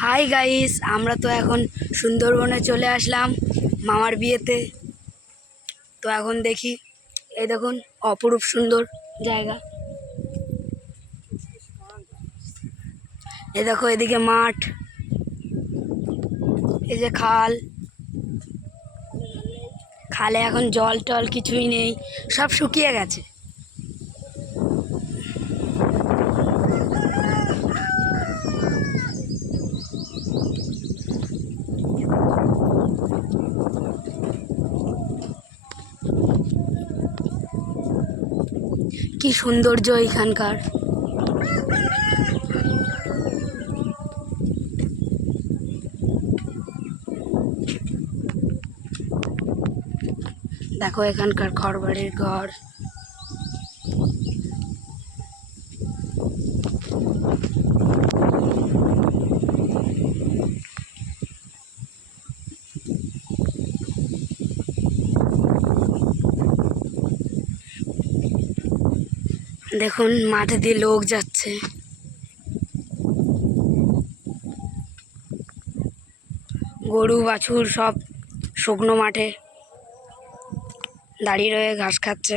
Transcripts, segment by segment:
Hi guys, আমরা তো এখন সুন্দরবনে চলে আসলাম মামার বিয়েতে। তো এখন দেখি, এই দেখুন অপরূপ সুন্দর জায়গা। এই দেখো এদিকে মাঠ, এই যে খাল, খালে এখন জল টল কিছুই নেই, সব শুকিয়ে গেছে। কি সৌন্দর্য এখানকার। দেখো এখানকার ঘরবাড়ির ঘর। দেখুন মাঠে দিয়ে লোক যাচ্ছে। গরু বাছুর সব শুকনো মাঠে দাঁড়িয়ে রয়ে ঘাস খাচ্ছে।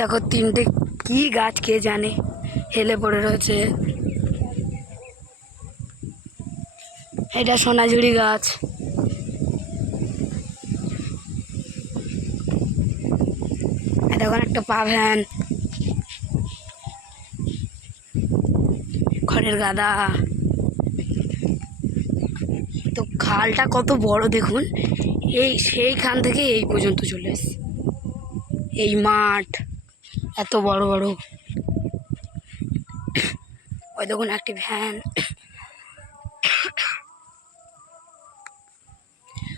দেখো তিনটে কি গাছ কে জানে হেলে পড়ে রয়েছে। এটা সোনাঝুরি গাছ। দেখুন একটা পাভ্যান, খড়ের গাদা। তো খালটা কত বড় দেখুন, সেইখান থেকে এই পর্যন্ত চলে এসেছে। এই মাঠ এত বড় বড়। ওই দেখুন একটি ভ্যান।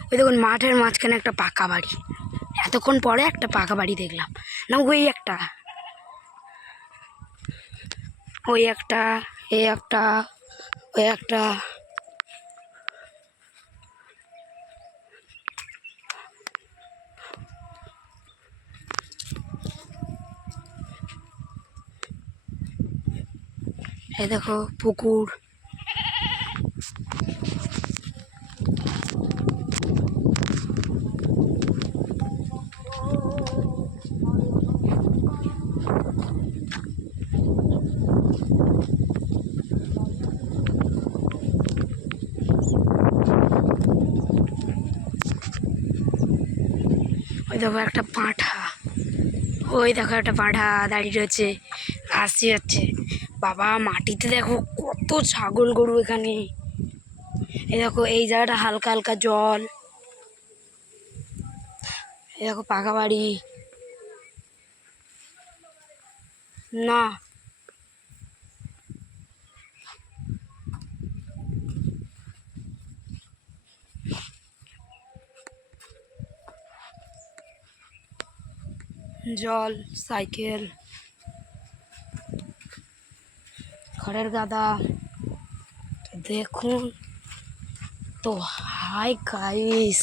ওই দেখুন মাঠের মাঝখানে একটা পাকা বাড়ি। এতক্ষণ পরে একটা পাকা বাড়ি দেখলাম না। ওই একটা, ওই একটা, এই একটা, ওই একটা। এই দেখো পুকুর। ওই দেখো একটা পাঁঠা, ওই দেখো একটা পাঁঠা দাঁড়িয়ে রয়েছে, আসছে যাচ্ছে। বাবা মাটিতে দেখো কত ছাগল গরু এখানে। এই দেখো এই জায়গাটা হালকা হালকা জল, এই দেখো পাকা বাড়ি না। জল, সাইকেল, খড়ের গাদা। দেখুন তো, হাই গাইস,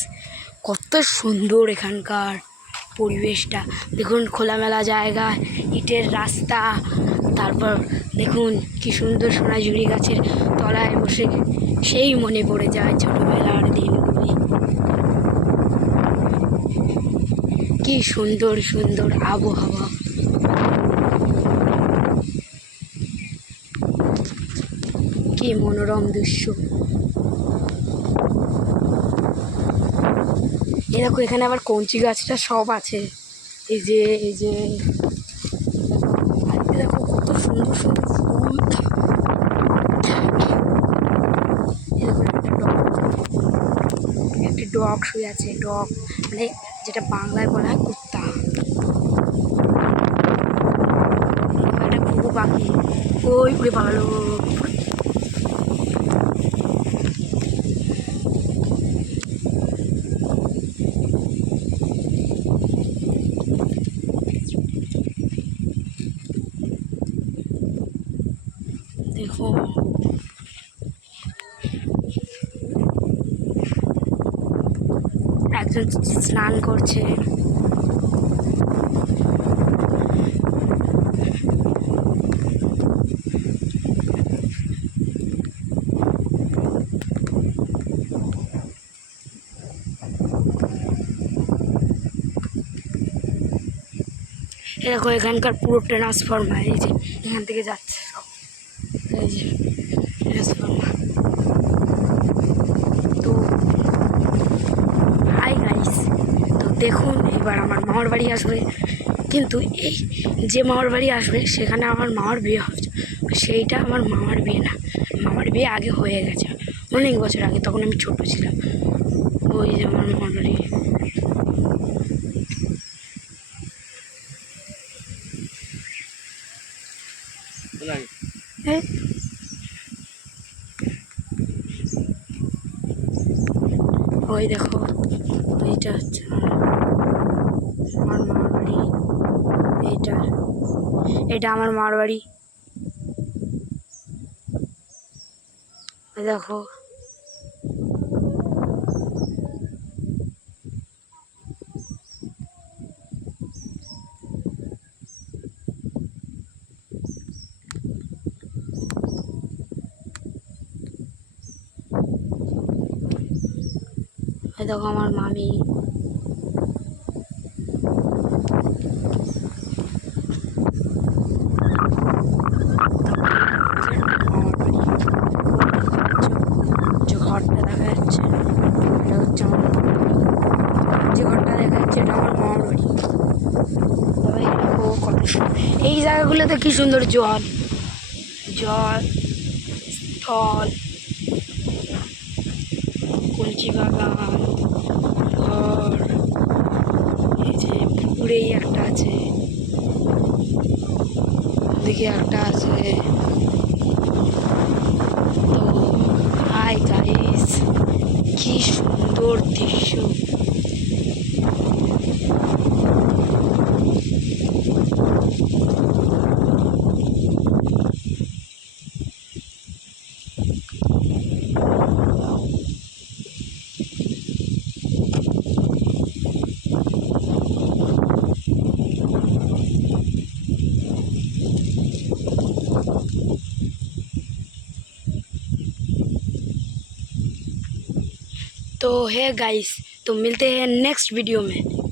কত সুন্দর এখানকার পরিবেশটা। দেখুন খোলামেলা জায়গা, ইটের রাস্তা, তারপর দেখুন কি সুন্দর সোনাঝুরি গাছের তলায় বসে সেই মনে পড়ে যায় ছোটবেলার দিনগুলি। কি সুন্দর সুন্দর আবহাওয়া। কি মনোরম দৃশ্য। এই দেখো এখানে আবার কঞ্চি গাছটা সব আছে। এই যে দেখো কত সুন্দর সুন্দর ফুল। এই দেখো একটা ডগ শুয়ে আছে। ডগ মানে যেটা বাংলায় বলা হয় কুত্তা। একটা ঘুঘু পাখি ওই উড়ে পালালো। দেখো একজন স্নান করছে। দেখো এখানকার পুরো ট্রান্সফর্মার, এই যে এখান থেকে যাচ্ছে সব, এই যে ট্রান্সফর্মার। তো হাই গাইস, তো দেখুন এবার আমার মামার বাড়ি আসবে, কিন্তু এই যে মামার বাড়ি আসবে সেখানে আমার মামার বিয়ে হচ্ছে। সেইটা আমার মামার বিয়ে না, মামার বিয়ে আগে হয়ে গেছে অনেক বছর আগে, তখন আমি ছোট ছিলাম। ওই যে আমার মামার বাড়ি। ওই দেখো এইটা হচ্ছে আমার মামার বাড়ি। এটা আমার মামার বাড়ি। দেখো দেখো আমার মামি। যে ঘরটা দেখা যাচ্ছে এটা হচ্ছে আমার মামার বাড়ি। যে ঘরটা দেখা যাচ্ছে এটা আমার মামার বাড়ি। তবে দেখো কত সুন্দর এই জায়গাগুলোতে, কি সুন্দর জল, স্থল, কলচি বাগান, ঘর, এই যে পুকুরেই একটা আছে, ওদিকে একটা আছে। তো হাই গাইস, কি সুন্দর দৃশ্য। तो है गाइस, तो मिलते हैं नेक्स्ट वीडियो में।